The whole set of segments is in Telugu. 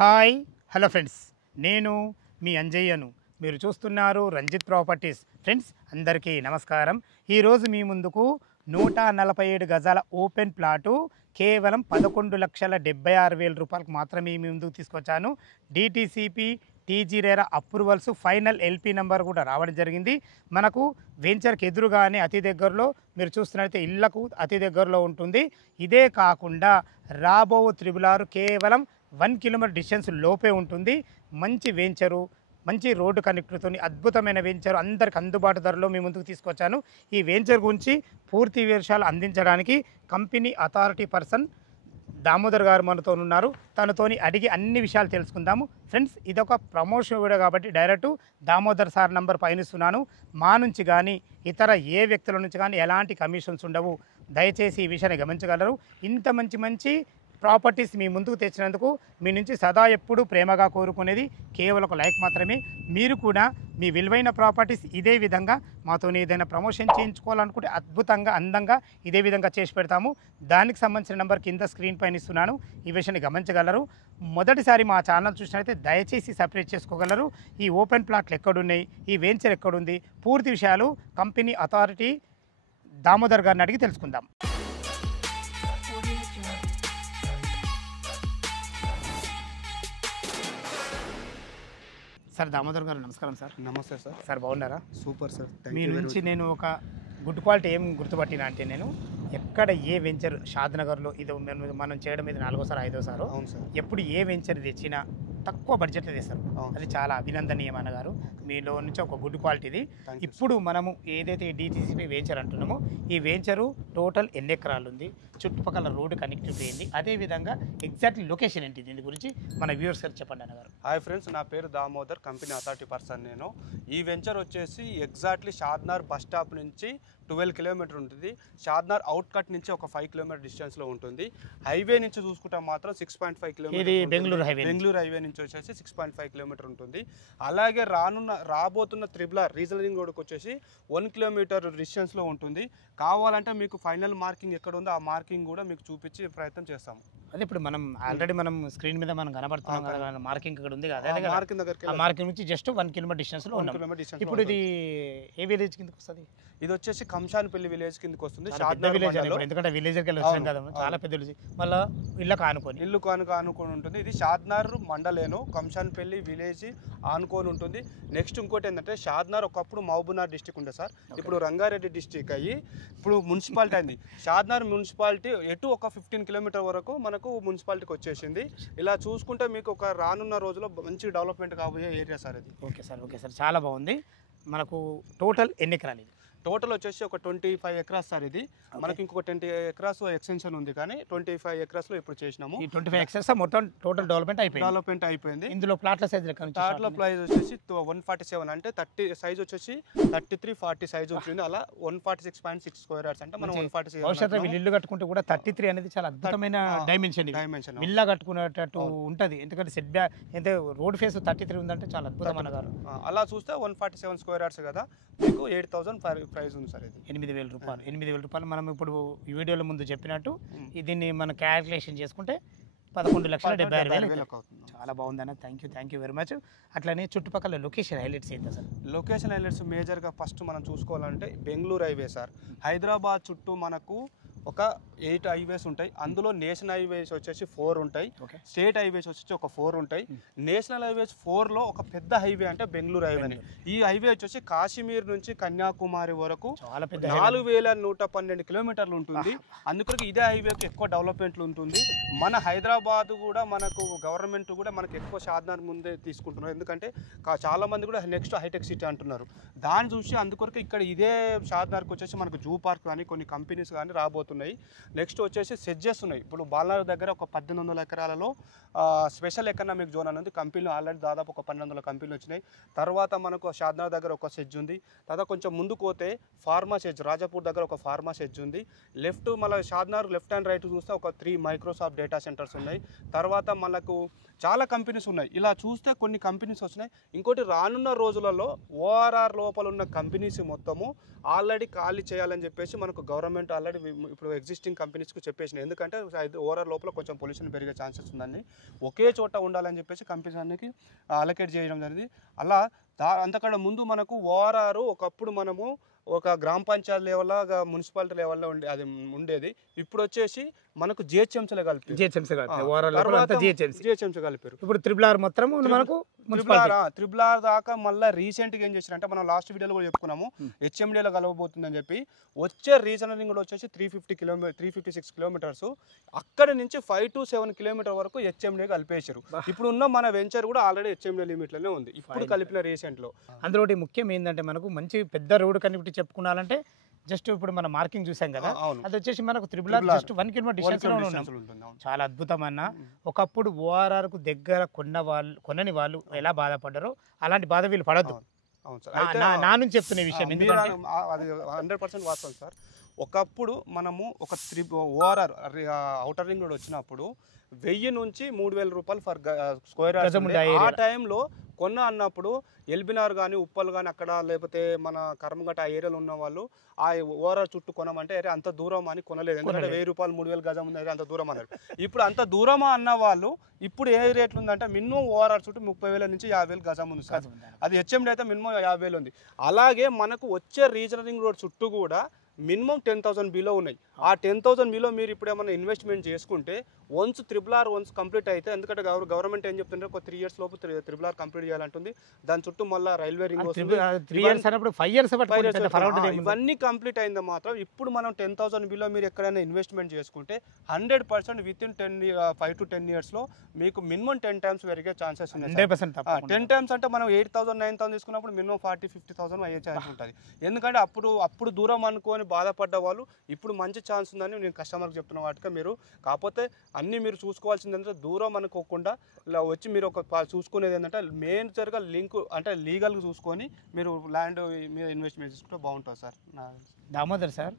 హాయ్ హలో ఫ్రెండ్స్, నేను మీ అంజయ్యను. మీరు చూస్తున్నారు రంజిత్ ప్రాపర్టీస్. ఫ్రెండ్స్ అందరికీ నమస్కారం. ఈరోజు మీ ముందుకు 147 గజాల ఓపెన్ ప్లాటు కేవలం 11,76,000 రూపాయలకు మాత్రమే మీ ముందుకు తీసుకొచ్చాను. DTCP TG RERA approvals final LP number కూడా రావడం జరిగింది. మనకు వెంచర్కి ఎదురుగానే అతి దగ్గరలో మీరు చూస్తున్నట్లయితే ఇళ్లకు అతి దగ్గరలో ఉంటుంది. ఇదే కాకుండా రాబో త్రిబులారు కేవలం 1 కిలోమీటర్ డిస్టెన్స్ లోపే ఉంటుంది. మంచి వెంచరు, మంచి రోడ్డు కనెక్టివిటీతో అద్భుతమైన వెంచర్ అందరికి అందుబాటు ధరలో మీ ముందుకు తీసుకొచ్చాను. ఈ వెంచర్ గురించి పూర్తి విషయాలు అందించడానికి కంపెనీ అథారిటీ పర్సన్ దామోదర్ గారు మనతో ఉన్నారు. తనతోని అడిగి అన్ని విషయాలు తెలుసుకుందాము. ఫ్రెండ్స్, ఇదొక ప్రమోషన్ వీడియో కాబట్టి డైరెక్ట్ దామోదర్ సార్ నంబర్ పయనిస్తున్నాను. మా నుంచి కానీ ఇతర ఏ వ్యక్తుల నుంచి కానీ ఎలాంటి కమిషన్స్ ఉండవు. దయచేసి ఈ విషయాన్ని గమనించగలరు. ఇంత మంచి ప్రాపర్టీస్ మీ ముందుకు తెచ్చినందుకు మీ నుంచి సదా ఎప్పుడు ప్రేమగా కోరుకునేది కేవలం ఒక లైక్ మాత్రమే. మీరు కూడా మీ విలువైన ప్రాపర్టీస్ ఇదే విధంగా మాతో ఏదైనా ప్రమోషన్ చేయించుకోవాలనుకుంటే అద్భుతంగా అందంగా ఇదే విధంగా చేసి పెడతాము. దానికి సంబంధించిన నెంబర్ కింద స్క్రీన్ పైన ఇస్తున్నాను. ఈ విషయాన్ని గమనించగలరు. మొదటిసారి మా ఛానల్ చూసినట్లయితే దయచేసి సపరేట్ చేసుకోగలరు. ఈ ఓపెన్ ప్లాట్లు ఎక్కడున్నాయి, ఈ వెంచర్ ఎక్కడుంది, పూర్తి విషయాలు కంపెనీ అథారిటీ దామోదర్ గారిని అడిగి తెలుసుకుందాం. సార్ దామోదర్ గారు నమస్కారం సార్. నమస్తే సార్. సార్ బాగున్నారా? Super sir. మీ నుంచి నేను ఒక గుడ్ క్వాలిటీ ఏం గుర్తుపట్టినా అంటే, నేను ఎక్కడ ఏ వెంచర్ షాద్నగర్లో ఇది మనం చేయడం ఇది 4వ సారి 5వ సారి. అవును సార్. ఎప్పుడు ఏ వెంచర్ తెచ్చినా తక్కువ బడ్జెట్లో తెస్తారు. అది చాలా అభినందనీయం అన్నగారు. మీలో నుంచి ఒక గుడ్ క్వాలిటీది. ఇప్పుడు మనము ఏదైతే డిటిసిపి వెంచర్ అంటున్నామో ఈ వెంచరు టోటల్ ఎన్ని ఎకరాలు ఉంది, చుట్టుపక్కల రోడ్డు కనెక్టివిటీ ఏంది, అదేవిధంగా ఎగ్జాక్ట్లీ లొకేషన్ ఏంటి, దీని గురించి మన వ్యూవర్స్ గారు చెప్పండి అన్నగారు. హాయ్ ఫ్రెండ్స్, నా పేరు దామోదర్, కంపెనీ అథారిటీ పర్సన్ నేను. ఈ వెంచర్ వచ్చేసి ఎగ్జాక్ట్లీ షాద్నార్ బస్ స్టాప్ నుంచి 12 కిలోమీటర్ ఉంటుంది. షాద్నార్ అవుట్ కట్ నుంచి ఒక 5 కిలోమీటర్ డిస్టెన్స్లో ఉంటుంది. హైవే నుంచి చూసుకుంటే మాత్రం 6.5 కిలోమీటర్. ఇది బెంగళూరు హైవే నుంచి వచ్చేసి 6.5 కిలోమీటర్ ఉంటుంది. అలాగే రాబోతున్న త్రిబులార్ రీజనలింగ్ రోడ్కి వచ్చేసి 1 కిలోమీటర్ డిస్టెన్స్లో ఉంటుంది. కావాలంటే మీకు ఫైనల్ మార్కింగ్ ఎక్కడ ఉందో ఆ మార్కింగ్ కూడా మీకు చూపించి ప్రయత్నం చేస్తాము. అదే ఇప్పుడు మనం ఆల్రెడీ మనం స్క్రీన్ మీద మనం కనబడుతున్నాం కదా, మార్కింగ్ ఇక్కడ ఉంది కదా, మార్కింగ్ దగ్గరికి మార్కింగ్ నుంచి జస్ట్ 1 కిలోమీటర్ డిస్టెన్స్లో ఉన్నాం. ఇప్పుడు ఇది ఏ విలేజ్ కిందకి వస్తుంది? ఇది వచ్చేసి కంషాన్పల్లి విలేజ్ కిందకి వస్తుంది. విలేజ్ ఎందుకంటే విలేజ్ వచ్చాం కదా, చాలా పెద్ద విలేజ్. మళ్ళీ ఇల్లు ఆనుకొని ఉంటుంది. ఇది షాద్నార్ మండలేను, కంషాన్పల్లి విలేజ్ ఆనుకొని ఉంటుంది. నెక్స్ట్ ఇంకోటి ఏంటంటే, షాద్నార్ ఒకప్పుడు మహబూబ్నగర్ డిస్టిక్ ఉండే సార్, ఇప్పుడు రంగారెడ్డి డిస్టిక్ అయ్యి ఇప్పుడు మున్సిపాలిటీ అయింది. షాద్నార్ మున్సిపాలిటీ ఎటు ఒక 15 కిలోమీటర్ వరకు మనకు మున్సిపాలిటీకి వచ్చేసింది. ఇలా చూసుకుంటే మీకు ఒక రానున్న రోజుల్లో మంచి డెవలప్మెంట్ కాబోయే ఏరియా సార్ ఇది. ఓకే సార్, చాలా బాగుంది. మనకు టోటల్ ఎన్ని ఎకరాలు? ఇది టోటల్ వచ్చేసి ఒక 25 ఎకరాస్ సార్. ఇది మనకి ఇంకొక 20 ఎకరాస్ ఎక్స్టెన్షన్ ఉంది, కానీ 25 ఎకరాస్లో ఇప్పుడు చేసినాము. ఈ 25 ఎకరాస్ మొత్తం టోటల్ డెవలప్మెంట్ అయిపోయింది. ఇందులో ప్లాట్ల సైజ్ ప్లాట్ల ప్రైస్ వచ్చేసి 147, అంటే 30 సైజ్ వచ్చేసి 33-40 సైజ్ వచ్చింది. అలా 146.6 స్క్వేర్ యార్డ్స్, అంటే మనం 147. భవిష్యత్తులో వీళ్ళు ఇల్లు కట్టుకుంటే కూడా 33 అనేది చాలా అద్భుతమైన డైమెన్షన్ ఇల్లు కట్టుకునేటట్టు ఉంటుంది. ఎందుకంటే సెట్ బ్యాక్ అంటే రోడ్ ఫేస్ 33 ఉందంటే చాలా అద్భుతం అన్నగారు. అలా చూస్తే 147 స్క్వేర్ యార్డ్స్ కదా, మీకు 8,000 ప్రైస్ ఉంది సార్. ఇది 8,000 రూపాయలు. 8,000 రూపాయలు మనం ఇప్పుడు ఈ వీడియోలో ముందు చెప్పినట్టు దీన్ని మనం క్యాలిక్యులేషన్ చేసుకుంటే 11,76,000 అవుతుంది. చాలా బాగుందన్న. Thank you very much. అట్లనే చుట్టుపక్కల లొకేషన్ హైలైట్స్ ఏంటి సార్? లొకేషన్ హైలైట్స్ మేజర్గా ఫస్ట్ మనం చూసుకోవాలంటే బెంగళూరు హైవే సార్. హైదరాబాద్ చుట్టూ మనకు ఒక 8 హైవేస్ ఉంటాయి. అందులో నేషనల్ హైవేస్ వచ్చేసి 4 ఉంటాయి, స్టేట్ హైవేస్ వచ్చేసి ఒక 4 ఉంటాయి. నేషనల్ హైవేస్ 4లో ఒక పెద్ద హైవే అంటే బెంగళూరు హైవే. ఈ హైవే వచ్చేసి కాశ్మీర్ నుంచి కన్యాకుమారి వరకు 4,112 కిలోమీటర్లు ఉంటుంది. అందుకొరకు ఇదే హైవేకి ఎక్కువ డెవలప్మెంట్లు ఉంటుంది. మన హైదరాబాద్ కూడా మనకు గవర్నమెంట్ కూడా మనకు ఎక్కువ షాద్నార్ ముందే తీసుకుంటున్నారు, ఎందుకంటే చాలా మంది కూడా నెక్స్ట్ హైటెక్ సిటీ అంటున్నారు. దాన్ని చూసి అందుకొరకు ఇక్కడ ఇదే షాద్నార్కి వచ్చేసి మనకు జూ పార్క్ కానీ కొన్ని కంపెనీస్ కానీ రాబోతున్నాయి. నెక్స్ట్ వచ్చేసి సెడ్జెస్ ఉన్నాయి. ఇప్పుడు బాలనగర్ దగ్గర ఒక 1,800 ఎకరాలలో స్పెషల్ ఎకనామిక్ జోన్ అనేది కంపెనీలు ఆల్రెడీ దాదాపు ఒక 1,200 కంపెనీలు వచ్చినాయి. తర్వాత మనకు షాద్నార్ దగ్గర ఒక సెడ్జ్ ఉంది. తర్వాత కొంచెం ముందుకు పోతే ఫార్మా సెడ్జ్, రాజాపూర్ దగ్గర ఒక ఫార్మా సెడ్జ్ ఉంది. లెఫ్ట్ మళ్ళీ షాద్నార్ లెఫ్ట్ అండ్ రైట్ చూస్తే ఒక 3 మైక్రోసాఫ్ట్ డేటా సెంటర్స్ ఉన్నాయి. తర్వాత మనకు చాలా కంపెనీస్ ఉన్నాయి. ఇలా చూస్తే కొన్ని కంపెనీస్ వచ్చినాయి. ఇంకోటి రానున్న రోజులలో ఓఆర్ఆర్ లోపల ఉన్న కంపెనీస్ మొత్తము ఆల్రెడీ ఖాళీ చేయాలని చెప్పేసి మనకు గవర్నమెంట్ ఆల్రెడీ ఇప్పుడు ఎగ్జిస్టింగ్ కంపెనీస్కి చెప్పేసినాయి. ఎందుకంటే ఓఆర్ఆర్ లోపల కొంచెం పొల్యూషన్ పెరిగే ఛాన్సెస్ ఉందని ఒకే చోట ఉండాలని చెప్పేసి కంపెనీస్ అన్నికి అలొకేట్ చేయడం జరిగింది. అలా అంతకన్నా ముందు మనకు ఓఆర్ఆర్ ఒకప్పుడు మనము ఒక గ్రామ పంచాయతీ లెవెల్లో మున్సిపాలిటీ లెవెల్లో ఉండేది. ఇప్పుడు వచ్చేసి మనకు జిహెచ్ఎంసీలో కలిపి జిహెచ్ఎంసీ కలిపారు. ఇప్పుడు త్రిబుల్ మొత్తం మనకు త్రిబుల్ ఆర్ దాకా మళ్ళీ రీసెంట్గా ఏం చేశారంటే మనం లాస్ట్ వీడియోలో కూడా చెప్పుకున్నాము హెచ్ఎండిలో కలవబోతుందని చెప్పి. వచ్చే రీజనరింగ్ కూడా వచ్చేసి 356 కిలోమీటర్స్, అక్కడ నుంచి 5 to 7 కిలోమీటర్ వరకు హెచ్ఎండి కలిపేశారు. ఇప్పుడు ఉన్న మన వెంచర్ కూడా ఆల్రెడీ హెచ్ఎండి లిమిట్లోనే ఉంది, ఇప్పుడు కలిపిన రీసెంట్లో. అందులో ముఖ్యం ఏంటంటే మనకు మంచి పెద్ద రోడ్ కనెక్టివిటీ చెప్పుకున్నాలంటే జస్ట్ ఇప్పుడు మనం మార్కింగ్ చూసాం కదా, అది వచ్చేసి మనకు triple R just 1 kilometre distance లో. చాలా అద్భుతం అన్న. ఒకప్పుడు ఓఆర్ఆర్ కు దగ్గర కొనని వాళ్ళు ఎలా బాధపడ్డారో అలాంటి బాధ వీళ్ళు పడద్దు. నా నుంచి చెప్తున్న విషయం అది 100% వాస్తవం సార్. ఒకప్పుడు మనము ఒక ఓఆర్ఆర్ ఔటర్ రింగ్ రోడ్ వచ్చినప్పుడు 1000 నుంచి 3000 రూపాయలు ఫర్ స్క్వేర్ ఆ టైంలో కొన్న అన్నప్పుడు ఎల్బినార్ కానీ ఉప్పల్ కానీ అక్కడ లేకపోతే మన కర్మగట్ట ఆ ఏరియాలో ఉన్న వాళ్ళు ఆ ఓఆర్ఆర్ చుట్టూ కొనమంటే అరే అంత దూరం అని కొనలేదు. ఎందుకంటే 1000 రూపాయలు 3000 గజం ఉంది, అంత దూరం అన్నారు. ఇప్పుడు అంత దూరమా అన్న వాళ్ళు ఇప్పుడు ఏ రేట్లు ఉందంటే మినిమం ఓఆర్ఆర్ చుట్టూ 30,000 నుంచి 50,000 గజం ఉంది సార్. అది హెచ్ఎండి అయితే మినిమం 50,000 ఉంది. అలాగే మనకు వచ్చే రీజనరింగ్ రోడ్ చుట్టూ కూడా మినిమం 10,000 బిలో ఉన్నాయి. ఆ 10,000 బిలో మీరు ఇప్పుడు ఏమైనా ఇన్వెస్ట్మెంట్ చేసుకుంటే వన్స్ త్రిబుల్ ఆర్ కంప్లీట్ అయితే, ఎందుకంటే గవర్నమెంట్ ఏం చెప్తుంటే ఒక 3 years లోపు త్రిబుల్ ఆర్ కంప్లీట్ చేయాలంటుంది. దాని చుట్టూ మళ్ళీ రైల్వే రింగ్ వస్తుంది. ఇవన్నీ కంప్లీట్ అయింది మాత్రం ఇప్పుడు మనం 10,000 బిలో మీరు ఎక్కడైనా ఇన్వెస్ట్మెంట్ చేసుకుంటే 100% విత్ ఇన్ 5 to 10 years లో మీకు మినిమం 10 times పెరిగే ఛాన్సెస్ ఉన్నాయి. 10 times అంటే మనం 8,000 9,000 తీసుకున్నప్పుడు మినిమం 40-50,000 అయ్యే ఛాన్స్ ఉంటుంది. ఎందుకంటే అప్పుడు దూరం అనుకోని బాధపడ్డ వాళ్ళు ఇప్పుడు మంచి ఛాన్స్ ఉందని నేను కస్టమర్కి చెప్తున్న వాటికి మీరు. కాకపోతే అన్నీ మీరు చూసుకోవాల్సింది ఏంటంటే దూరం అనుకోకుండా ఇలా వచ్చి మీరు ఒక చూసుకునేది ఏంటంటే మేజర్గా లింక్ అంటే లీగల్గా చూసుకొని మీరు ల్యాండ్ మీద ఇన్వెస్ట్మెంట్ చేసుకుంటే బాగుంటుంది సార్. దామోదర్ సార్,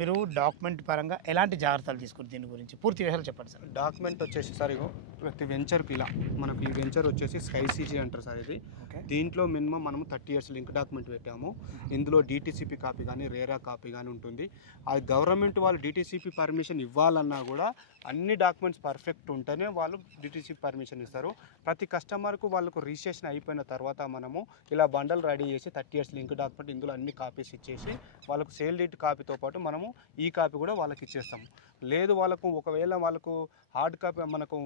మీరు డాక్యుమెంట్ పరంగా ఎలాంటి జాగ్రత్తలు తీసుకుని దీని గురించి పూర్తి విషయాలు చెప్పండి సార్. డాక్యుమెంట్ వచ్చేసి సార్ ఇగో ప్రతి వెంచర్కి ఇలా మనకు ఈ వెంచర్ వచ్చేసి స్కై సీజీ అంటారు సార్. ఇది దీంట్లో మినిమం మనము 30 years లింక్ డాక్యుమెంట్ పెట్టాము. ఇందులో డిటిసిపి కాపీ కానీ రేరా కాపీ కానీ ఉంటుంది. అది గవర్నమెంట్ వాళ్ళు డిటిసిపి పర్మిషన్ ఇవ్వాలన్నా కూడా అన్ని డాక్యుమెంట్స్ పర్ఫెక్ట్ ఉంటేనే వాళ్ళు డిటిసిపి పర్మిషన్ ఇస్తారు. ప్రతి కస్టమర్కు వాళ్ళకు రిజిస్ట్రేషన్ అయిపోయిన తర్వాత మనము ఇలా బండల్ రెడీ చేసి 30 years లింక్ డాక్యుమెంట్ ఇందులో అన్ని కాపీస్ ఇచ్చేసి వాళ్ళకు సేల్ డీట్ కాపీతో పాటు మనము ఈ కాపీ కూడా వాళ్ళకి ఇచ్చేస్తాము. లేదు వాళ్ళకు ఒకవేళ వాళ్ళకు హార్డ్ కాపీ మనకు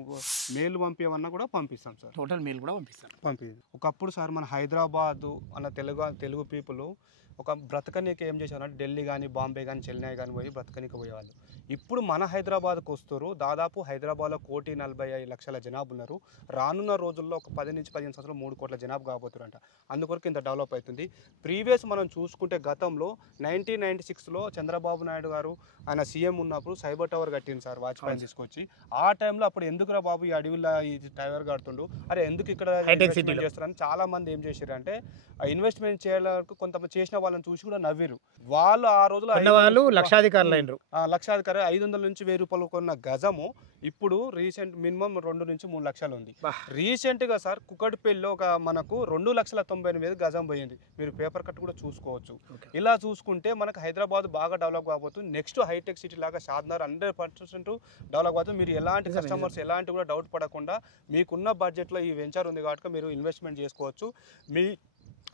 మెయిల్ పంపించమన్నా కూడా పంపిస్తాం సార్. టోటల్ మెయిల్ కూడా పంపిస్తాం. ఒకప్పుడు సార్ మన హైదరాబాదు అన్న తెలుగు పీపుల్ ఒక బ్రతకనీకి ఏం చేశారంటే ఢిల్లీ కానీ బాంబే కానీ చెన్నై కానీ పోయి బ్రతకనీకి పోయేవాళ్ళు. ఇప్పుడు మన హైదరాబాద్కు వస్తారు. దాదాపు హైదరాబాద్లో 1,45,00,000 జనాభా ఉన్నారు. రానున్న రోజుల్లో ఒక 10 నుంచి 15 సంవత్సరాలు 3 కోట్ల జనాభా కాబోతురంట. అందుకొరకు ఇంత డెవలప్ అవుతుంది. ప్రీవియస్ మనం చూసుకుంటే గతంలో 1996లో చంద్రబాబు నాయుడు గారు ఆయన సీఎం ఉన్నప్పుడు సైబర్ టవర్ కట్టింది సార్ వాజ్పేయి తీసుకొచ్చి. ఆ టైంలో అప్పుడు ఎందుకురా బాబు ఈ అడవిలో ఈ టవర్ కడుతుండు, అరే ఎందుకు ఇక్కడ ఇన్వెస్ట్మెంట్ చేస్తారని చాలా మంది ఏం చేశారు అంటే ఇన్వెస్ట్మెంట్ చేయడానికి కొంతమంది చేసిన వాళ్ళని చూసి కూడా నవ్విరు. వాళ్ళు ఆ రోజులో లక్షాధికారులు 500 నుంచి 1000 రూపాయలు కొన్న గజము ఇప్పుడు రీసెంట్ మినిమం 2 నుంచి 3 లక్షలు ఉంది. రీసెంట్గా సార్ కుకట్పల్లిలో ఒక మనకు 2,98,000 గజం పోయింది. మీరు పేపర్ కట్ కూడా చూసుకోవచ్చు. ఇలా చూసుకుంటే మనకు హైదరాబాద్ బాగా డెవలప్ కాబోతుంది. నెక్స్ట్ హైటెక్ సిటీ లాగా షాద్నగర్ 100% డెవలప్ అవుతుంది. మీరు ఎలాంటి కస్టమర్స్ ఎలాంటి కూడా డౌట్ పడకుండా మీకున్న బడ్జెట్లో ఈ వెంచర్ ఉంది కాబట్టి మీరు ఇన్వెస్ట్మెంట్ చేసుకోవచ్చు.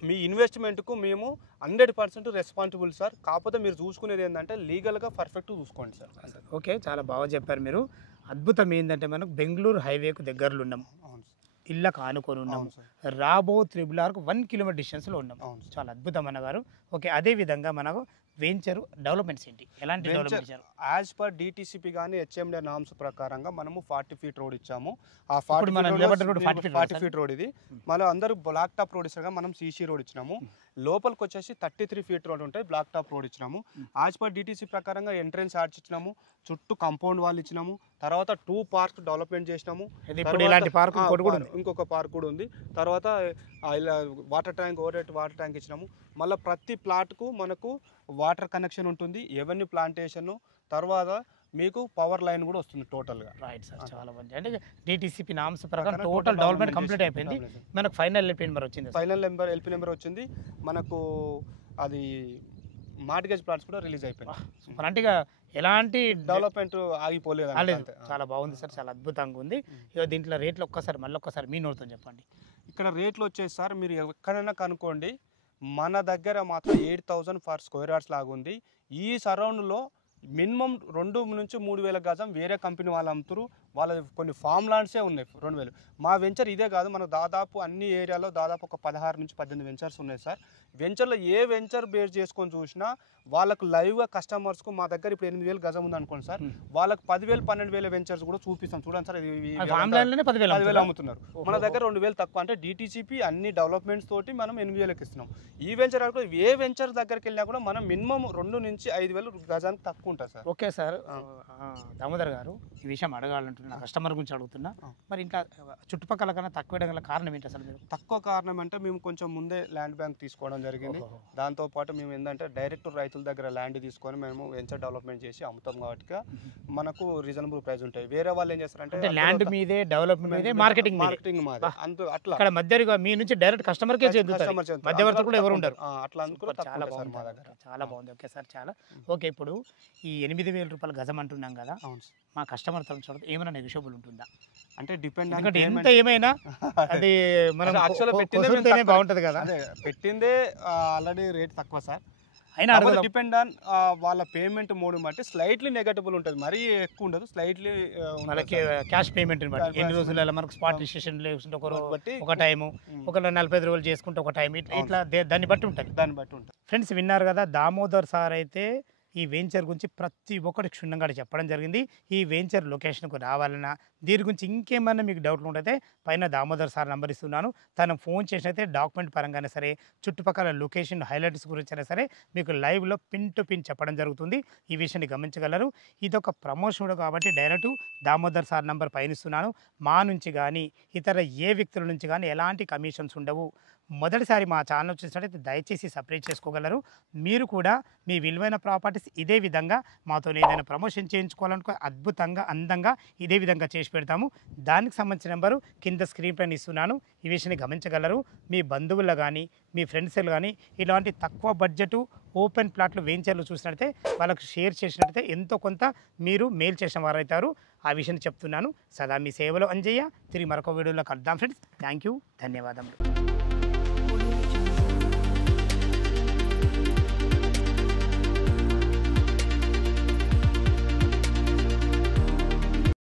మీ ఇన్వెస్ట్మెంట్కు మేము 100% రెస్పాన్సిబుల్ సార్. కాకపోతే మీరు చూసుకునేది ఏంటంటే లీగల్గా పర్ఫెక్ట్ చూసుకోండి సార్. ఓకే, చాలా బాగా చెప్పారు మీరు. అద్భుతం ఏంటంటే మనకు బెంగళూరు హైవేకు దగ్గరలో ఉన్నాం, ఇళ్ళకు ఆనుకొని ఉన్నాం, రాబో త్రిబుల్ ఆర్కు 1 kilometer డిస్టెన్స్లో ఉన్నాం. చాలా అద్భుతం అన్నగారు. ఓకే, అదేవిధంగా మనకు వెంచర్ డెవలప్మెంట్స్ ఏంటి, ఎలాంటి డెవలప్మెంట్ ఇచ్చారు? యాజ్ పర్ డిటిసిపి కానీ హెచ్ఎండి నామ్స్ ప్రకారంగా మనము 40 feet రోడ్ ఇచ్చాము. ఆ 40 feet రోడ్ ఇది. మళ్ళీ అందరూ బ్లాక్ టాప్ రోడ్ ఇచ్చారు, మనం సీసీ రోడ్ ఇచ్చినాము. లోపలికి వచ్చేసి 33 feet రోడ్ ఉంటాయి, బ్లాక్ టాప్ రోడ్ ఇచ్చినాము. యాజ్ పర్ డిటిసి ప్రకారంగా ఎంట్రెన్స్ ఆర్చ్ ఇచ్చినాము, చుట్టూ కాంపౌండ్ వాళ్ళు ఇచ్చినాము. తర్వాత 2 parks డెవలప్మెంట్ చేసినాము. ఇంకొక పార్క్ కూడా ఉంది. తర్వాత ఇలా వాటర్ ట్యాంక్ వాటర్ ట్యాంక్ ఇచ్చినాము. మళ్ళీ ప్రతి ప్లాట్కు మనకు వాటర్ కనెక్షన్ ఉంటుంది, ఎవెన్యూ ప్లాంటేషన్. తర్వాత మీకు పవర్ లైన్ కూడా వస్తుంది టోటల్గా. రైట్ సార్, చాలా మంచి. అంటే డిటిసిపి నామ్స్ ప్రకారం టోటల్ డెవలప్మెంట్ కంప్లీట్ అయిపోయింది. మనకు ఫైనల్ ఎల్పి నెంబర్ వచ్చింది. ఫైనల్ ఎల్పి నెంబర్ వచ్చింది మనకు. అది మార్టిగేజ్ ప్లాట్స్ కూడా రిలీజ్ అయిపోయింది. సూపర్. అంటే ఇక ఎలాంటి డెవలప్మెంట్ ఆగిపోలేదు. చాలా బాగుంది సార్, చాలా అద్భుతంగా ఉంది. ఇక దీంట్లో రేట్లు ఒక్కసారి మీ నోటితో చెప్పండి. ఇక్కడ రేట్లు వచ్చేసి సార్ మీరు ఎక్కడైనా కనుక్కోండి, మన దగ్గర మాత్రం 8,000 ఫర్ స్క్వేర్ యార్డ్స్ లాగా ఉంది. ఈ సరౌండ్లో మినిమం 2 నుంచి 3,000 గజం వేరే కంపెనీ వాళ్ళు అమ్ముతారు. వాళ్ళ కొన్ని ఫామ్ ల్యాండ్సే ఉన్నాయి 2,000. మా వెంచర్ ఇదే కాదు, మన దాదాపు అన్ని ఏరియాలో దాదాపు ఒక 16 నుంచి 18 వెంచర్స్ ఉన్నాయి సార్. వెంచర్లో ఏ వెంచర్ బేస్ చేసుకొని చూసినా వాళ్ళకు లైవ్గా కస్టమర్స్కు మా దగ్గర ఇప్పుడు 8,000 గజం ఉంది అనుకోండి సార్, వాళ్ళకి 10,000 12,000 వెంచర్స్ కూడా చూపిస్తాం. చూడండి సార్, 10,000 అమ్ముతున్నారు. మన దగ్గర 2,000 తక్కువ. అంటే డిటిసిపి అన్ని డెవలప్మెంట్స్ తోటి మనం 8,000కి ఇస్తున్నాం. ఈ వెంచర్ ఏ వెంచర్ దగ్గరికి వెళ్ళినా కూడా మనం మినిమం 2 నుంచి 5,000 గజానికి తక్కువ ఉంటుంది సార్. ఓకే సార్, దామోదర్ గారు ఈ విషయం అడగాలంటున్నా, కస్టమర్ గురించి అడుగుతున్నా. మరి ఇంకా చుట్టుపక్కల కన్నా తక్కువ గల కారణం ఏంటి అసలు? తక్కువ కారణం అంటే మేము కొంచెం ముందే ల్యాండ్ బ్యాంక్ తీసుకోవడం జరిగింది. దాంతోపాటు మేము ఏంటంటే డైరెక్ట్ రైతుల దగ్గర ల్యాండ్ తీసుకొని మేము వెంచర్ డెవలప్మెంట్ చేసి అమ్ముతాం కాబట్టి మనకు రీజనబుల్ ప్రైస్ ఉంటాయి. వేరే వాళ్ళు ఏం చేస్తారంటే ల్యాండ్ మీదే, డెవలప్మెంట్ మీదే, మార్కెటింగ్ మాదే అట్లా ఇక్కడ మధ్య మీ నుంచి డైరెక్ట్ కస్టమర్ కే చెందుతారు, మధ్యవర్తులు కూడా ఎవరు ఉండరు. అట్లా చాలా బాగుంది మా దగ్గర, చాలా బాగుంది. ఓకే సార్, చాలా ఓకే. ఇప్పుడు ఈ 8,000 రూపాయలు గజం అంటున్నాం కదా, మా కస్టమర్ తరఫు ఏమైనా నెగోషియబుల్ ఉంటుందా? అంటే డిపెండ్, ఎందుకంటే ఎంత ఏమైనా అది మనం బాగుంటది కదా. పెట్టిందే ఆల్రెడీ రేట్ తక్కువ సార్. అయినా డిపెండ్ ఆన్ వాళ్ళ పేమెంట్ మోడ్ బట్టి స్లైట్లీ నెగటిబుల్ ఉంటుంది, మరీ ఎక్కువ ఉండదు. స్లైట్లీ మనకి క్యాష్ పేమెంట్ బట్టి ఎన్ని రోజులలో మనకు స్పాట్ రిజిస్ట్రేషన్ లేకుంటే ఒక టైము, ఒక 45 రోజులు చేసుకుంటే ఒక టైం, ఇట్లా దాన్ని బట్టి ఉంటుంది. ఫ్రెండ్స్ విన్నారు కదా, దామోదర్ సార్ అయితే ఈ వెంచర్ గురించి ప్రతి ఒక్కటి క్షుణ్ణంగా చెప్పడం జరిగింది. ఈ వెంచర్ లొకేషన్కు రావాలన్నా, దీని గురించి ఇంకేమైనా మీకు డౌట్లు ఉంటే పైన దామోదర్ సార్ నెంబర్ ఇస్తున్నాను, తను ఫోన్ చేసినైతే డాక్యుమెంట్ పరంగానే సరే, చుట్టుపక్కల లొకేషన్ హైలైట్స్ గురించి అయినా సరే మీకు లైవ్లో పిన్ టు పిన్ చెప్పడం జరుగుతుంది. ఈ విషయాన్ని గమనించగలరు. ఇది ఒక ప్రమోషన్ కాబట్టి డైరెక్ట్ దామోదర్ సార్ నెంబర్ పైన ఇస్తున్నాను. మా నుంచి కానీ ఇతర ఏ వ్యక్తుల నుంచి కానీ ఎలాంటి కమిషన్స్ ఉండవు. మొదటిసారి మా ఛానల్ చూసినట్టయితే దయచేసి సబ్స్క్రైబ్ చేసుకోగలరు. మీరు కూడా మీ విలువైన ప్రాపర్టీస్ ఇదే విధంగా మాతో ఏదైనా ప్రమోషన్ చేయించుకోవాలనుకో అద్భుతంగా, అందంగా ఇదే విధంగా చేసి పెడతాము. దానికి సంబంధించిన నెంబరు కింద స్క్రీన్ పైన ఇస్తున్నాను. ఈ విషయాన్ని గమనించగలరు. మీ బంధువులు కానీ, మీ ఫ్రెండ్స్లు కానీ ఇలాంటి తక్కువ బడ్జెట్ ఓపెన్ ప్లాట్లు వెంచర్లు చూసినట్టయితే వాళ్ళకు షేర్ చేసినట్టయితే ఎంతో కొంత మీరు మేలు చేసిన వారు అవుతారు. ఆ విషయాన్ని చెప్తున్నాను. సదా మీ సేవలో అంజయ్య. తిరిగి మరొక వీడియోలో కలుద్దాం ఫ్రెండ్స్. థ్యాంక్ యూ, ధన్యవాదములు.